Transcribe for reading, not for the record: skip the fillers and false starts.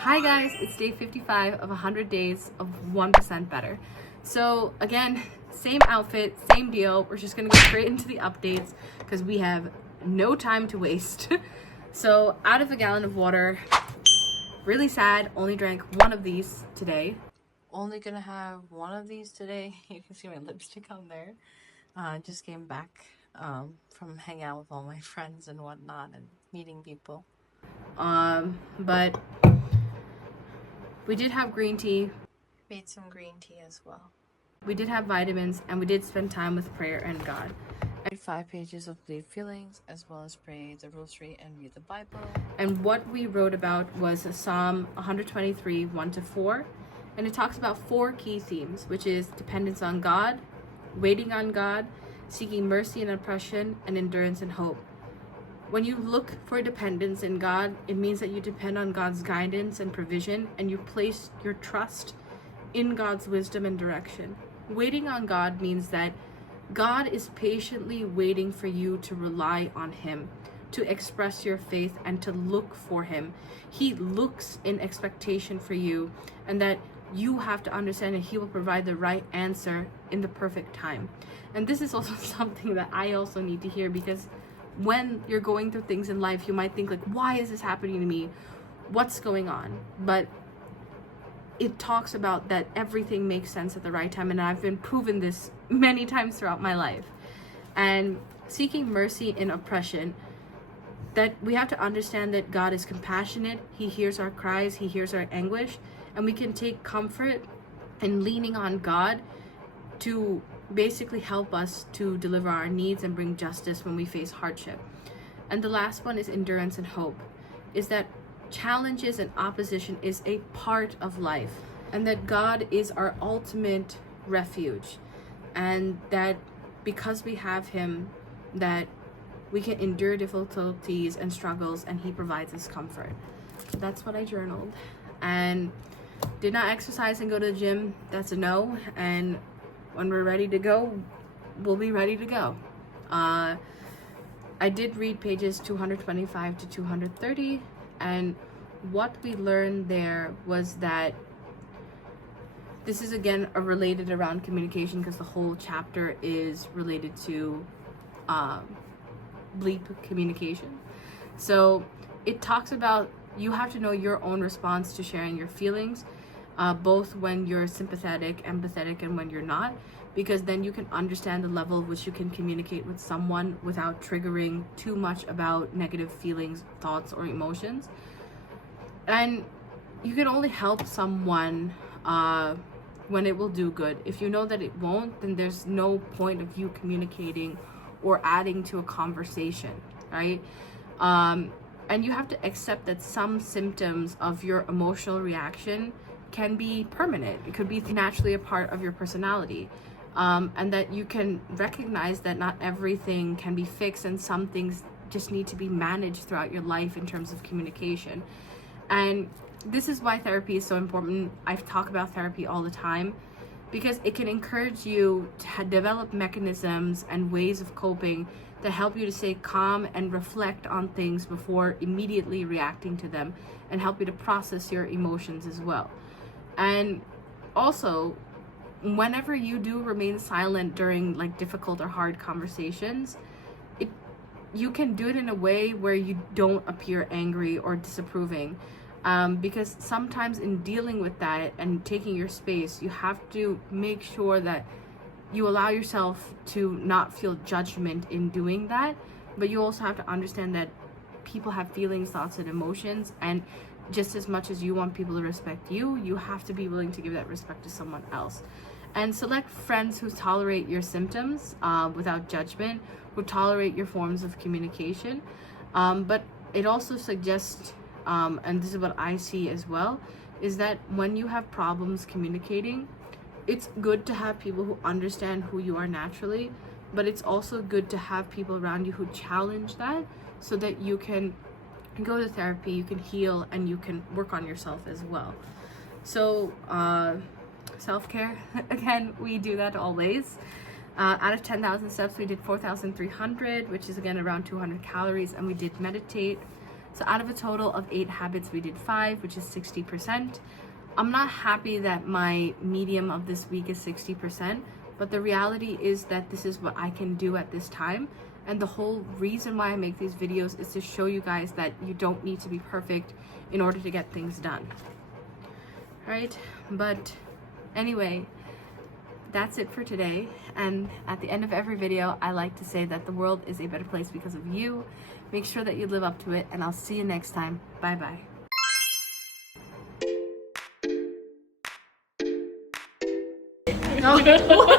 Hi guys, it's day 55 of 100 days of 1% better. So again, same outfit, same deal. We're just gonna go straight into the updates because we have no time to waste. So out of a gallon of water, really sad, only drank one of these today. Only gonna have one of these today. You can see my lipstick on there. Just came back from hanging out with all my friends and whatnot and meeting people. But we did have green tea. Made some green tea as well. We did have vitamins and we did spend time with prayer and God. I read 5 pages of Believe Feelings as well as pray the rosary and read the Bible. And what we wrote about was Psalm 123, 1-4. And it talks about 4 key themes, which is dependence on God, waiting on God, seeking mercy and oppression, and endurance and hope. When you look for dependence in God, it means that you depend on God's guidance and provision, and you place your trust in God's wisdom and direction. Waiting on God means that God is patiently waiting for you to rely on Him, to express your faith, and to look for Him. He looks in expectation for you, and that you have to understand that He will provide the right answer in the perfect time. And this is also something that I also need to hear, because when you're going through things in life, you might think like, why is this happening to me? What's going on? But it talks about that everything makes sense at the right time, and I've been proven this many times throughout my life. And seeking mercy in oppression, that we have to understand that God is compassionate. He hears our cries, He hears our anguish, and we can take comfort in leaning on God to basically help us to deliver our needs and bring justice when we face hardship. And the last one is endurance and hope, is that challenges and opposition is a part of life, and that God is our ultimate refuge, and that because we have Him, that we can endure difficulties and struggles, and He provides us comfort. That's what I journaled. And did not exercise and go to the gym. That's a no. And when we're ready to go, we'll be ready to go. I did read pages 225 to 230, and what we learned there was that this is again related around communication, because the whole chapter is related to bleep communication. So it talks about you have to know your own response to sharing your feelings, both when you're sympathetic, empathetic, and when you're not, because then you can understand the level of which you can communicate with someone without triggering too much about negative feelings, thoughts, or emotions. And you can only help someone when it will do good. If you know that it won't, then there's no point of you communicating or adding to a conversation, right? And you have to accept that some symptoms of your emotional reaction can be permanent. It could be naturally a part of your personality. And that you can recognize that not everything can be fixed, and some things just need to be managed throughout your life in terms of communication. And this is why therapy is so important. I talk about therapy all the time, because it can encourage you to develop mechanisms and ways of coping that help you to stay calm and reflect on things before immediately reacting to them, and help you to process your emotions as well. And also, whenever you do remain silent during like difficult or hard conversations, you can do it in a way where you don't appear angry or disapproving, because sometimes in dealing with that and taking your space, you have to make sure that you allow yourself to not feel judgment in doing that, but you also have to understand that people have feelings, thoughts, and emotions, and just as much as you want people to respect you, you have to be willing to give that respect to someone else. And select friends who tolerate your symptoms without judgment, who tolerate your forms of communication. But it also suggests, and this is what I see as well, is that when you have problems communicating, it's good to have people who understand who you are naturally, but it's also good to have people around you who challenge that, so that you can go to therapy, you can heal, and you can work on yourself as well. So self-care, again, we do that always. Out of 10,000 steps, we did 4,300, which is again around 200 calories, and we did meditate. So out of a total of 8 habits, we did 5, which is 60%. I'm not happy that my medium of this week is 60%, but the reality is that this is what I can do at this time. And the whole reason why I make these videos is to show you guys that you don't need to be perfect in order to get things done. Right? But anyway, that's it for today. And at the end of every video, I like to say that the world is a better place because of you. Make sure that you live up to it, and I'll see you next time. Bye bye. No.